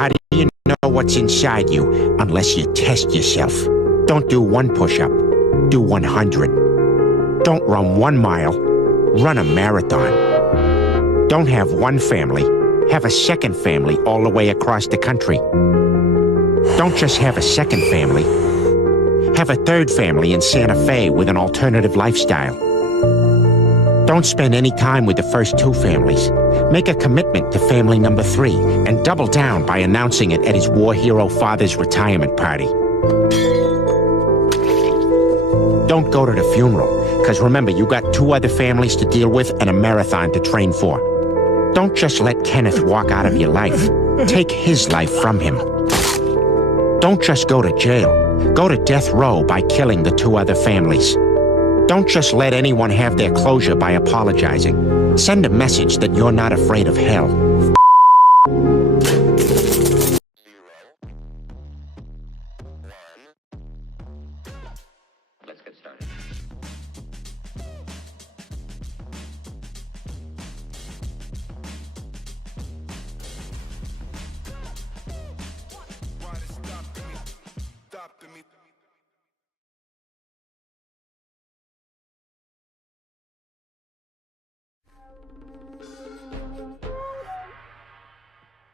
How do you know what's inside you unless you test yourself? Don't do one push-up. Do 100. Don't run 1 mile. Run a marathon. Don't have one family. Have a second family all the way across the country. Don't just have a second family. Have a third family in Santa Fe with an alternative lifestyle. Don't spend any time with the first 2 families. Make a commitment to family number 3 and double down by announcing it at his war hero father's retirement party. Don't go to the funeral, because remember, you got 2 other families to deal with and a marathon to train for. Don't just let Kenneth walk out of your life. Take his life from him. Don't just go to jail. Go to death row by killing the 2 other families. Don't just let anyone have their closure by apologizing. Send a message that you're not afraid of hell. Let's get started.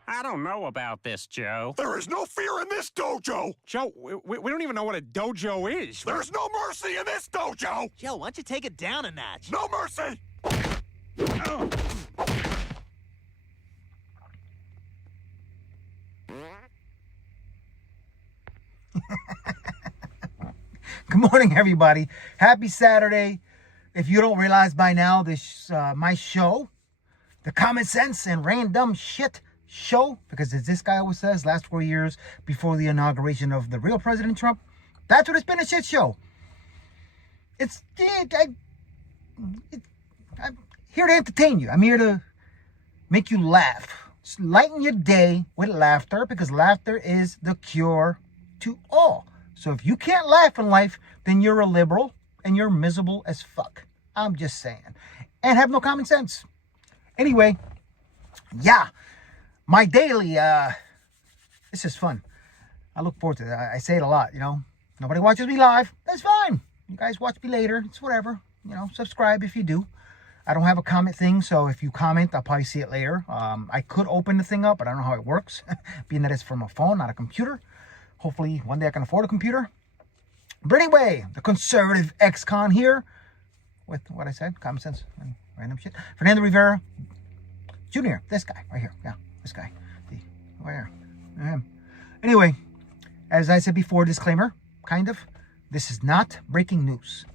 I don't know about this, Joe. There is no fear in this dojo! Joe, we don't even know what a dojo is. There's no mercy in this dojo! Joe, why don't you take it down a notch? No mercy! Good morning, everybody. Happy Saturday. If you don't realize by now, this my show, the Common Sense and Random Shit Show, because as this guy always says, last 4 years before the inauguration of the real President Trump, that's what it's been, a shit show. I'm here to entertain you. I'm here to make you laugh. Just lighten your day with laughter, because laughter is the cure to all. So if you can't laugh in life, then you're a liberal and you're miserable as fuck. I'm just saying. And have no common sense. Anyway, yeah. My daily, this is fun. I look forward to it. I say it a lot, you know. Nobody watches me live. That's fine. You guys watch me later. It's whatever. You know, subscribe if you do. I don't have a comment thing, so if you comment, I'll probably see it later. I could open the thing up, but I don't know how it works, being that it's from a phone, not a computer. Hopefully, one day I can afford a computer. But anyway, the conservative ex-con here, with what I said, common sense and random shit. Fernando Rivera Jr., this guy right here. Yeah, this guy. Where? Anyway, as I said before, disclaimer, kind of. This is not breaking news.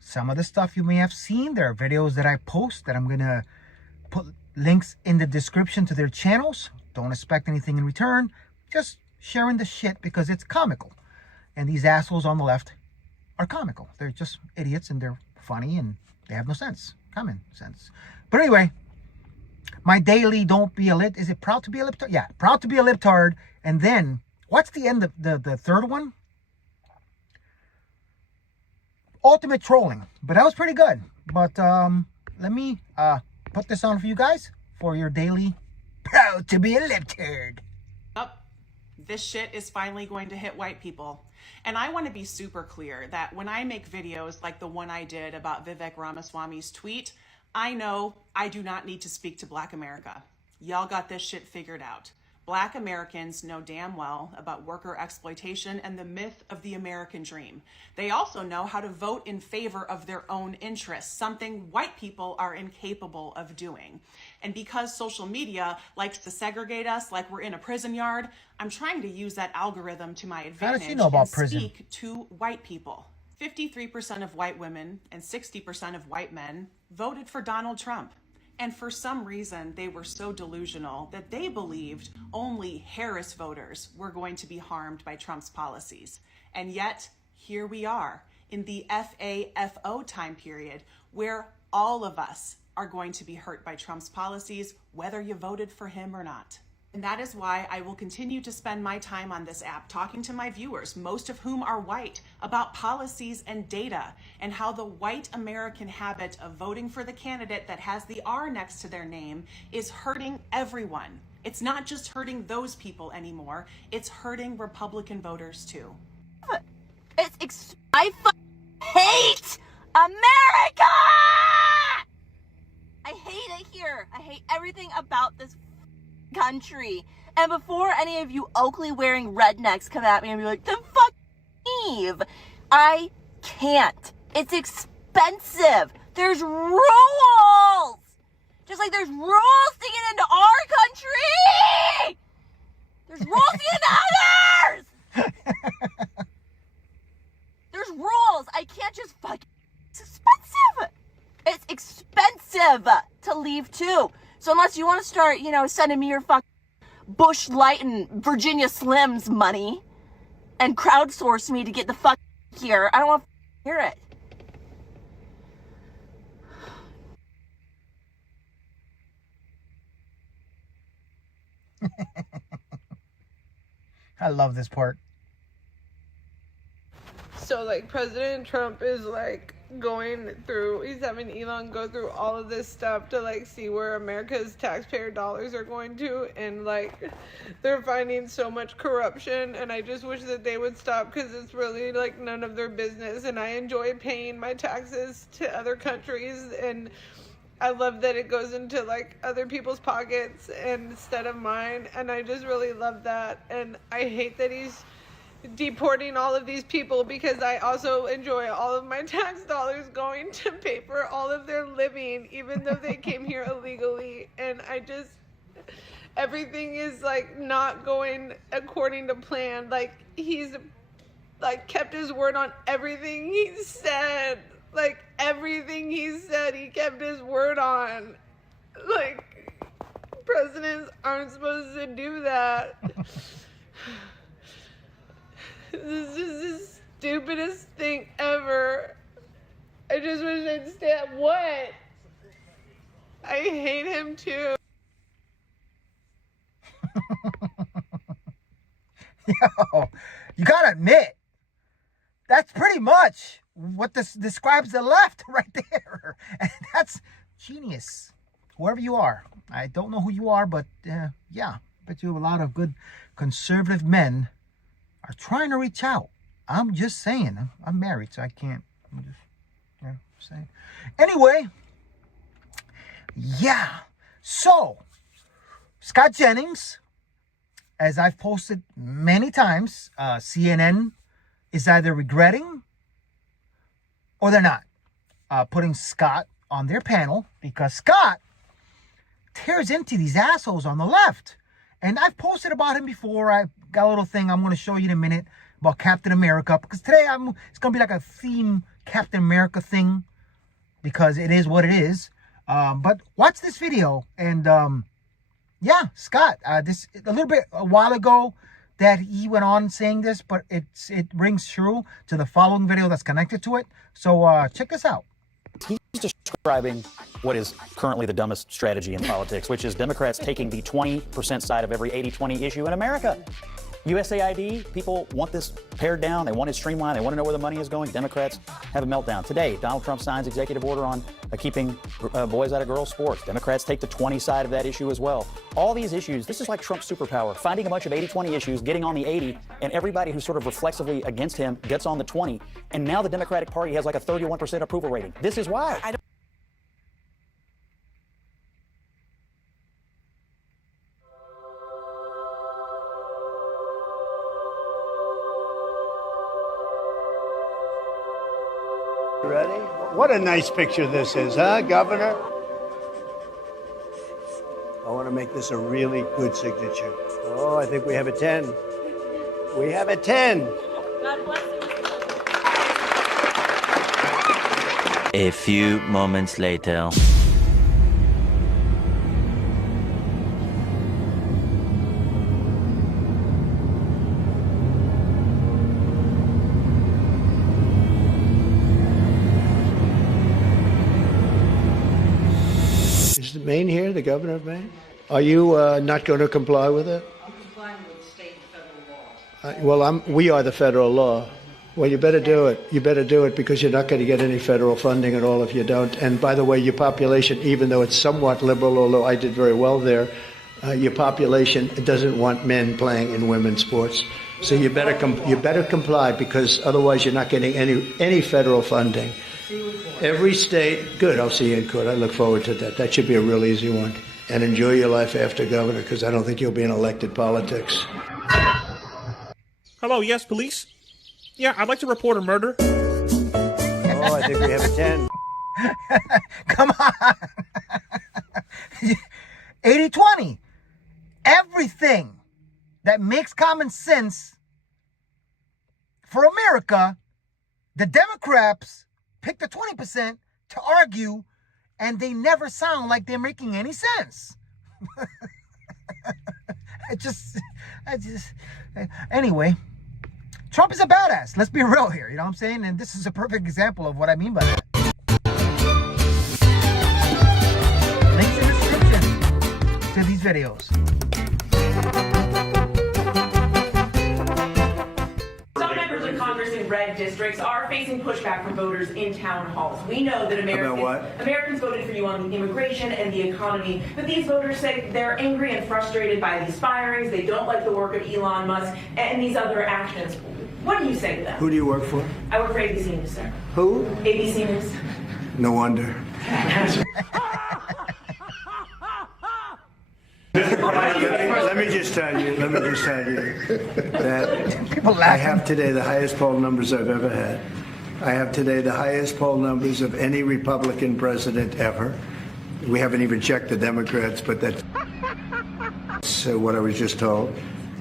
Some of the stuff you may have seen, there are videos that I post that I'm going to put links in the description to their channels. Don't expect anything in return. Just sharing the shit because it's comical. And these assholes on the left are comical. They're just idiots and they're funny and they have no sense. Common sense. But anyway, my daily don't be a lit. Is it proud to be a libtard? Yeah, proud to be a libtard. And then, what's the end of the third one? Ultimate trolling. But that was pretty good. But let me put this on for you guys for your daily proud to be a libtard. This shit is finally going to hit white people. And I want to be super clear that when I make videos like the one I did about Vivek Ramaswamy's tweet, I know I do not need to speak to Black America. Y'all got this shit figured out. Black Americans know damn well about worker exploitation and the myth of the American dream. They also know how to vote in favor of their own interests, something white people are incapable of doing. And because social media likes to segregate us like we're in a prison yard, I'm trying to use that algorithm to my advantage. How does she know about prison? Speak to white people. 53% of white women and 60% of white men voted for Donald Trump. And for some reason, they were so delusional that they believed only Harris voters were going to be harmed by Trump's policies. And yet, here we are in the FAFO time period where all of us are going to be hurt by Trump's policies, whether you voted for him or not. And that is why I will continue to spend my time on this app talking to my viewers, most of whom are white, about policies and data and how the white American habit of voting for the candidate that has the R next to their name is hurting everyone. It's not just hurting those people anymore, it's hurting Republican voters too. I hate America! I hate it here. I hate everything about this country. And before any of you Oakley wearing rednecks come at me and be like, then fuck Eve. I can't. It's expensive. There's rules. Just like there's rules to get into our country. There's rules to get into others. There's rules. I can't just fuck. It's expensive. It's expensive to leave too. So unless you want to start, sending me your fucking Bush Light and Virginia Slims money and crowdsource me to get the fuck here, I don't want to hear it. I love this part. So like President Trump is like he's having Elon go through all of this stuff to like see where America's taxpayer dollars are going to, and like they're finding so much corruption, and I just wish that they would stop because it's really like none of their business, and I enjoy paying my taxes to other countries, and I love that it goes into like other people's pockets instead of mine, and I just really love that, and I hate that he's deporting all of these people because I also enjoy all of my tax dollars going to pay for all of their living, even though they came here illegally. And everything is like not going according to plan. Like he's like kept his word on everything he said. Like everything he said, he kept his word on. Like presidents aren't supposed to do that. This is the stupidest thing ever. I just wish I'd stay at what? I hate him too. Yo, you gotta admit, that's pretty much what this describes the left right there. And that's genius. Whoever you are. I don't know who you are, but yeah, bet you have a lot of good conservative men are trying to reach out. I'm just saying. I'm married, so I can't. I'm just saying. Anyway, yeah. So, Scott Jennings, as I've posted many times, CNN is either regretting or they're not putting Scott on their panel because Scott tears into these assholes on the left. And I've posted about him before. I got a little thing I'm going to show you in a minute about Captain America. Because today it's going to be like a theme Captain America thing. Because it is what it is. But watch this video. And yeah, Scott, this a while ago that he went on saying this. But it rings true to the following video that's connected to it. So check this out. He's describing what is currently the dumbest strategy in politics, which is Democrats taking the 20% side of every 80-20 issue in America. USAID, people want this pared down. They want it streamlined. They want to know where the money is going. Democrats have a meltdown. Today, Donald Trump signs executive order on keeping boys out of girls' sports. Democrats take the 20 side of that issue as well. All these issues, this is like Trump's superpower, finding a bunch of 80-20 issues, getting on the 80, and everybody who's sort of reflexively against him gets on the 20. And now the Democratic Party has like a 31% approval rating. This is why. Ready? What a nice picture this is, huh, Governor? I want to make this a really good signature. Oh, I think we have a 10. We have a 10. God bless you. A few moments later. Is Maine here, the governor of Maine? Are you not going to comply with it? I'm complying with state and federal law. We are the federal law. Well, you better do it. You better do it because you're not going to get any federal funding at all if you don't. And by the way, your population, even though it's somewhat liberal, although I did very well there, your population doesn't want men playing in women's sports. So you better comply because otherwise you're not getting any federal funding. Every state, good. I'll see you in court. I look forward to that. That should be a real easy one. And enjoy your life after governor because I don't think you'll be in elected politics. Hello, yes, police. Yeah, I'd like to report a murder. Oh, I think we have a 10. Come on. 80-20. Everything that makes common sense for America, the Democrats pick the 20% to argue, and they never sound like they're making any sense. Anyway. Trump is a badass. Let's be real here. You know what I'm saying? And this is a perfect example of what I mean by that. Links in the description to these videos. Some members of Congress in red districts are facing pushback from voters in town halls. We know that Americans voted for you on immigration and the economy, but these voters say they're angry and frustrated by these firings. They don't like the work of Elon Musk and these other actions. What do you say to them? Who do you work for? I work for ABC News, sir. Who? ABC News. No wonder. Let me just tell you that I have today the highest poll numbers I've ever had. I have today the highest poll numbers of any Republican president ever. We haven't even checked the Democrats, but that's what I was just told.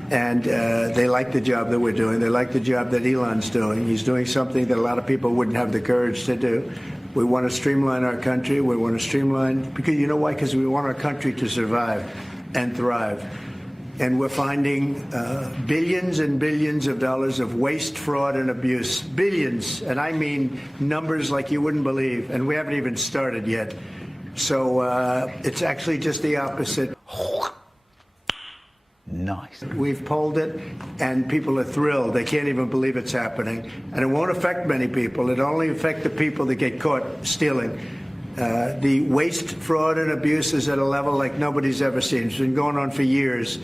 And they like the job that we're doing. They like the job that Elon's doing. He's doing something that a lot of people wouldn't have the courage to do. We want to streamline our country. We want to streamline, because you know why? Because we want our country to survive and thrive. And we're finding billions and billions of dollars of waste, fraud, and abuse. Billions. And I mean numbers like you wouldn't believe. And we haven't even started yet. So it's actually just the opposite. Nice. We've polled it, and people are thrilled. They can't even believe it's happening. And it won't affect many people. It'll only affect the people that get caught stealing. The waste, fraud, and abuse is at a level like nobody's ever seen. It's been going on for years.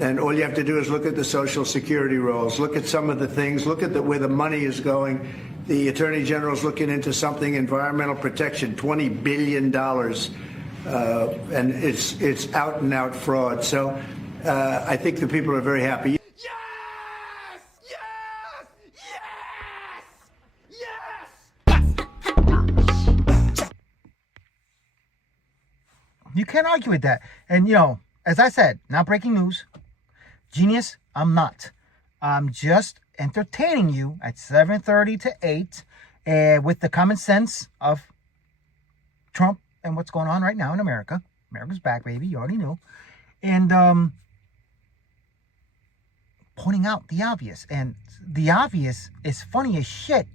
And all you have to do is look at the Social Security rolls, look at some of the things, look at where the money is going. The Attorney General's looking into something, environmental protection, $20 billion. And it's out and out fraud. So I think the people are very happy. You can't argue with that. And, you know, as I said, not breaking news. Genius, I'm not. I'm just entertaining you at 7:30 to 8 with the common sense of Trump and what's going on right now in America. America's back, baby. You already knew. And pointing out the obvious. And the obvious is funny as shit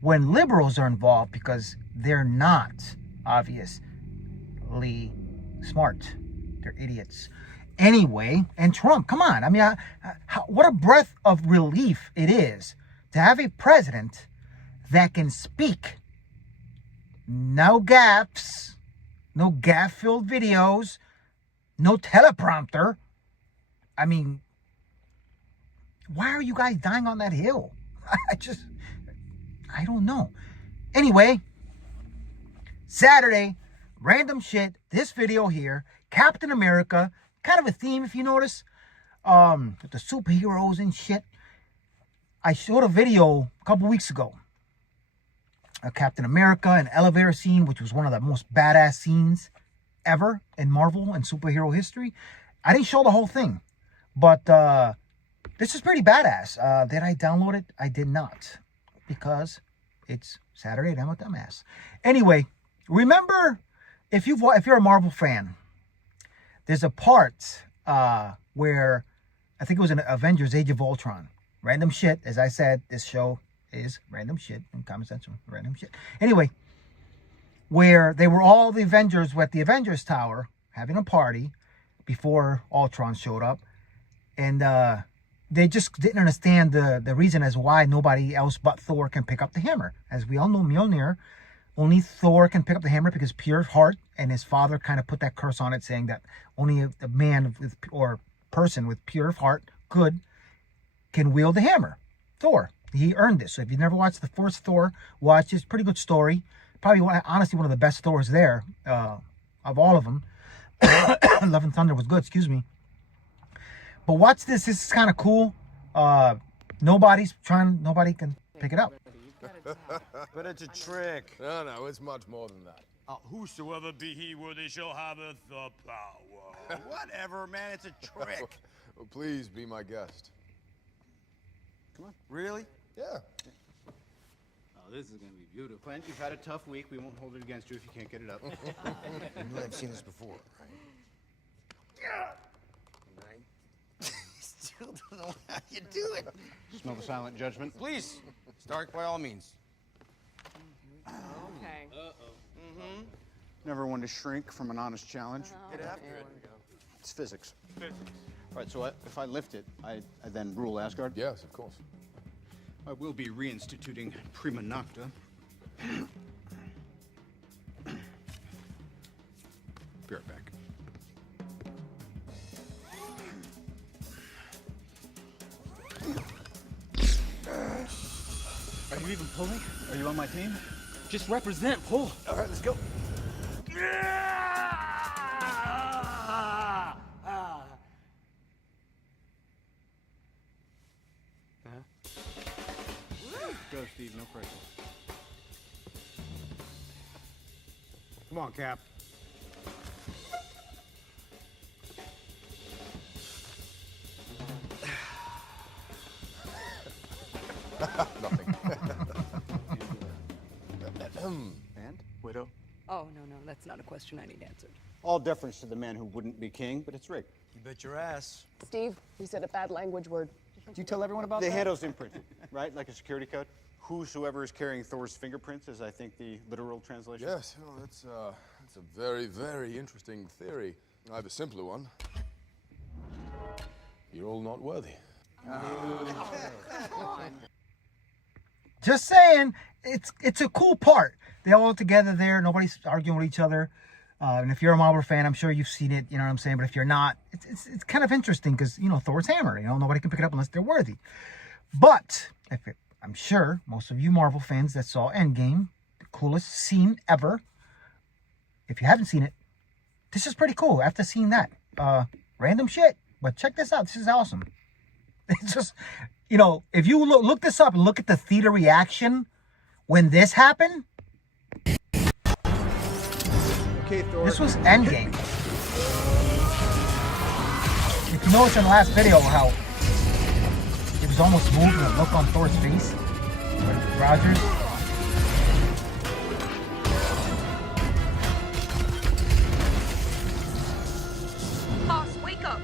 when liberals are involved because they're not obviously smart. They're idiots. Anyway, and Trump, come on. I mean, what a breath of relief it is to have a president that can speak. No gaps, no gaffe-filled videos, no teleprompter. I mean, why are you guys dying on that hill? I don't know. Anyway, Saturday, random shit, this video here, Captain America, kind of a theme if you notice, with the superheroes and shit. I showed a video a couple weeks ago of Captain America, an elevator scene, which was one of the most badass scenes ever in Marvel and superhero history. I didn't show the whole thing, but this is pretty badass. Did I download it? I did not, because it's Saturday and I'm a dumbass. Anyway, remember, if you're a Marvel fan, there's a part where I think it was in Avengers Age of Ultron. Random shit. As I said, this show is random shit and common sense, random shit. Anyway, where they were all the Avengers at the Avengers Tower having a party, before Ultron showed up. And they just didn't understand the reason as why nobody else but Thor can pick up the hammer. As we all know, Mjolnir, only Thor can pick up the hammer because pure heart, and his father kind of put that curse on it, saying that only a man with, or person with pure heart, good, can wield the hammer. Thor, he earned this. So if you never watched the first Thor, watch it. It's a pretty good story. Probably, honestly, one of the best Thors there of all of them. Love and Thunder was good, excuse me. But watch this. This is kind of cool. Nobody can pick it up. But it's a trick. No, it's much more than that. Whosoever be he worthy shall have the power. Whatever, man. It's a trick. Well, please be my guest. Come on. Really? Yeah. Oh, this is going to be beautiful. Clint, you've had a tough week. We won't hold it against you if you can't get it up. You know I've seen this before, right? Still don't know how you do it. Smell the silent judgment? Please. Start by all means. Okay. Mm-hmm. Never one to shrink from an honest challenge. Get after it. It's physics. All right, so if I lift it, I then rule Asgard? Yes, of course. I will be reinstituting Prima Nocta. Be right back. Are you even pulling? Are you on my team? Just represent, pull. All right, let's go. Go, Steve, no pressure. Come on, Cap. Nothing. And? Widow? Oh, no, that's not a question I need answered. All deference to the man who wouldn't be king, but it's rigged. You bet your ass. Steve, you said a bad language word. Did you tell everyone about The that? handle's imprinted, right? Like a security code. Whosoever is carrying Thor's fingerprints is, I think, the literal translation. Yes, well, that's a very, very interesting theory. I have a simpler one. You're all not worthy. Just saying, it's a cool part. They're all together there. Nobody's arguing with each other. And if you're a Marvel fan, I'm sure you've seen it. You know what I'm saying? But if you're not, it's kind of interesting because, you know, Thor's hammer. You know, nobody can pick it up unless they're worthy. But I'm sure most of you Marvel fans that saw Endgame, the coolest scene ever. If you haven't seen it, this is pretty cool. After seeing that, random shit. But check this out. This is awesome. It's just, you know, if you look this up and look at the theater reaction when this happened. Okay, Thor. This was Endgame. If you notice in the last video how it was almost moving the look on Thor's face, Rogers. Boss, wake up!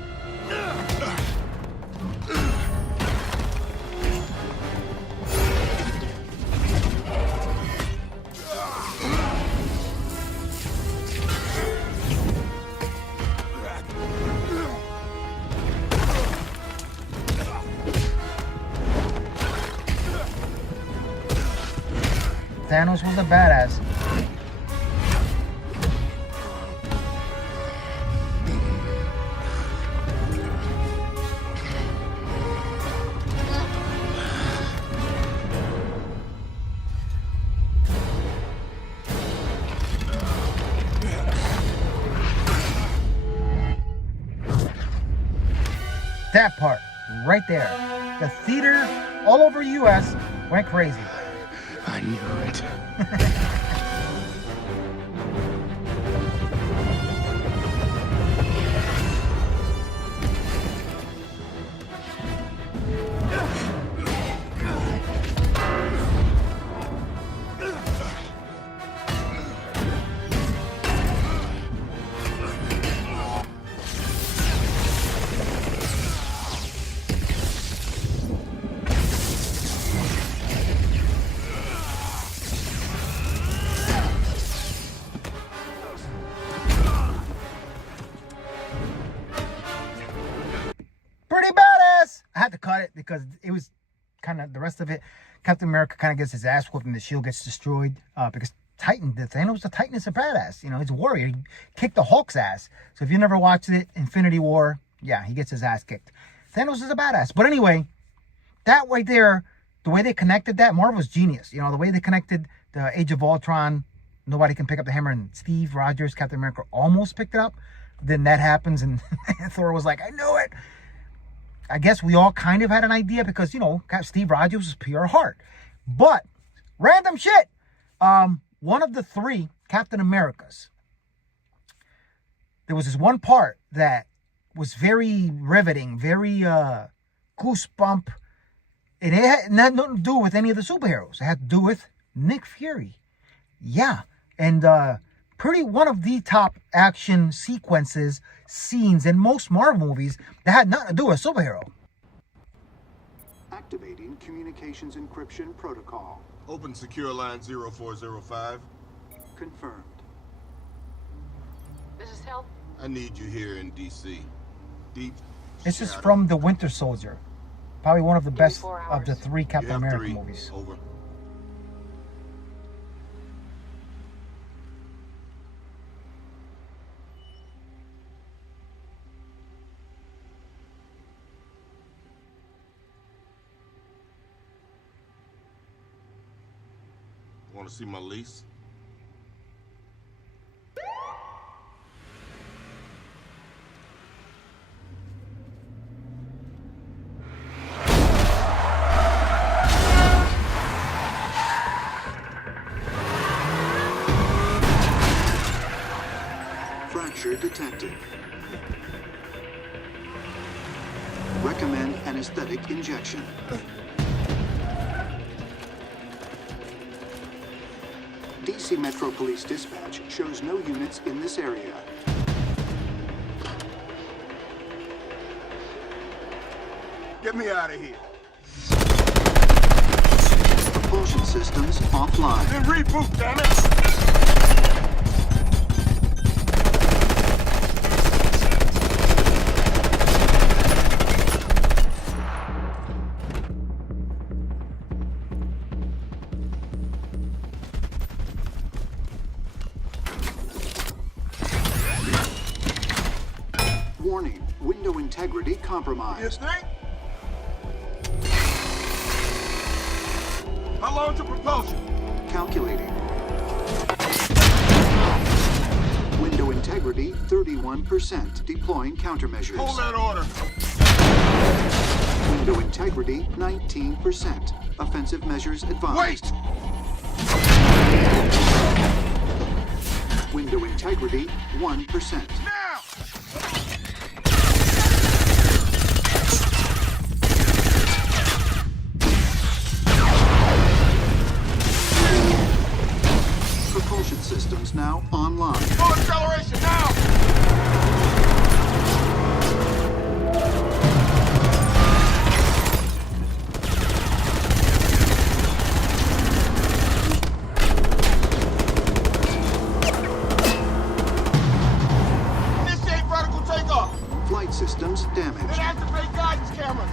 Thanos was a badass. That part, right there. The theater all over US went crazy. I knew it. I had to cut it because it was kind of the rest of it. Captain America kind of gets his ass whooped and the shield gets destroyed because Thanos the Titan is a badass. You know, he's a warrior. He kicked the Hulk's ass. So if you never watched it, Infinity War, yeah, he gets his ass kicked. Thanos is a badass. But anyway, that right there, the way they connected that, Marvel's genius. You know, the way they connected the Age of Ultron, nobody can pick up the hammer, and Steve Rogers, Captain America, almost picked it up. Then that happens, and Thor was like, I knew it. I guess we all kind of had an idea because, you know, Steve Rogers was pure heart. But, random shit. One of the 3 Captain Americas, there was this one part that was very riveting, very goosebump. It had nothing to do with any of the superheroes. It had to do with Nick Fury. Yeah. And pretty one of the top action sequences, scenes in most Marvel movies that had nothing to do with a superhero. Activating communications encryption protocol. Open secure line 0405. Confirmed. This is help. I need you here in D.C. Deep. This is from The Winter Soldier. Probably one of the best of the 3 Captain America movies. Over. Want to see my lease? Fracture detected. Recommend anesthetic injection. DC Metro Police Dispatch shows no units in this area. Get me out of here. Propulsion systems offline. Then reboot, damn it! Warning, window integrity compromised. You think? How long to propulsion? Calculating. Window integrity 31%. Deploying countermeasures. Hold that order. Window integrity 19%. Offensive measures advised. Wait! Window integrity 1%. Now! Propulsion systems now online. Full acceleration now! Initiate vertical takeoff! Flight systems damaged. Then activate guidance cameras!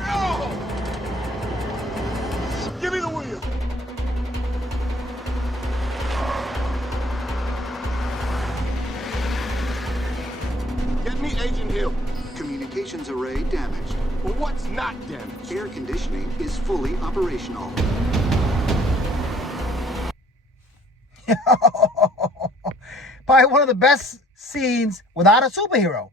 No! Give me the wheel! Get me Agent Hill. Communications array damaged. But what's not damaged? Air conditioning is fully operational. Probably one of the best scenes without a superhero.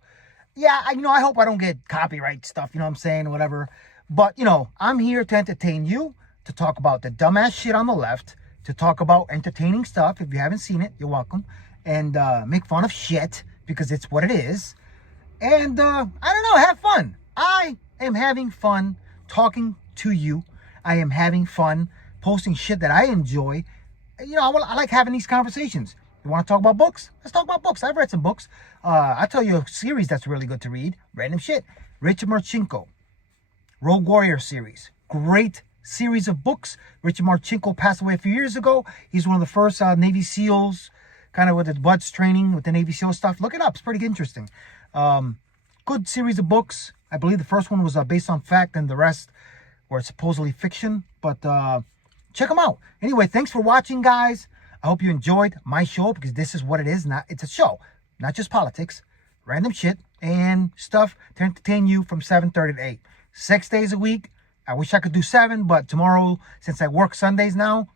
Yeah, I hope I don't get copyright stuff, you know what I'm saying, whatever. But, I'm here to entertain you, to talk about the dumbass shit on the left, to talk about entertaining stuff. If you haven't seen it, you're welcome. And make fun of shit, because it's what it is. And, I don't know, have fun. I am having fun talking to you. I am having fun posting shit that I enjoy. I like having these conversations. You want to talk about books? Let's talk about books. I've read some books. I'll tell you a series that's really good to read. Random shit. Richard Marcinko. Rogue Warrior series. Great series of books. Richard Marcinko passed away a few years ago. He's one of the first Navy SEALs, kind of with his buds training with the Navy SEAL stuff. Look it up. It's pretty interesting. good series of books. I believe the first one was based on fact and the rest were supposedly fiction. But check them out. Anyway, thanks for watching, guys. I hope you enjoyed my show because this is what it is. It's a show, not just politics, random shit and stuff to entertain you from 7:30 to 8. 6 days a week. I wish I could do 7, but tomorrow, since I work Sundays now,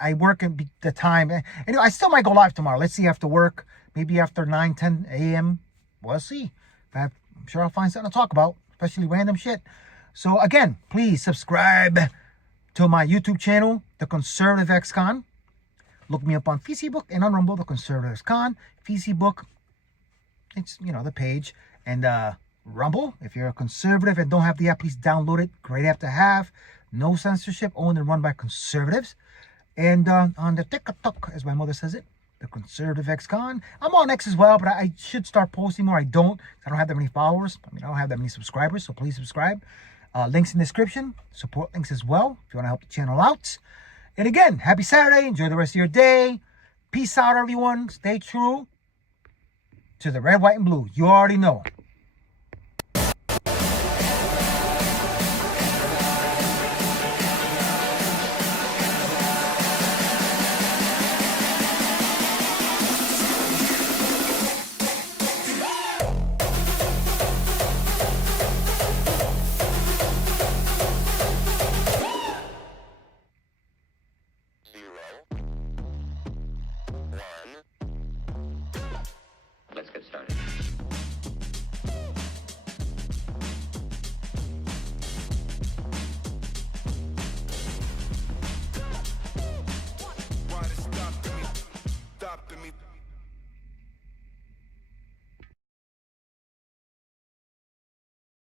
I work at the time. Anyway, I still might go live tomorrow. Let's see after work, maybe after 9, 10 a.m. We'll see. I'm sure I'll find something to talk about, especially random shit. So again, please subscribe to my YouTube channel, The Conservative Ex-Con. Look me up on Facebook and on Rumble, The Conservative Ex-Con. Facebook, it's, the page. And Rumble, if you're a conservative and don't have the app, please download it. Great app to have. No censorship, owned and run by conservatives. And on the TikTok, as my mother says it, The Conservative Ex-Con. I'm on X as well, but I should start posting more. I don't have that many followers. I don't have that many subscribers, so please subscribe. Links in the description. Support links as well if you want to help the channel out. And again, happy Saturday. Enjoy the rest of your day. Peace out, everyone. Stay true to the red, white, and blue. You already know.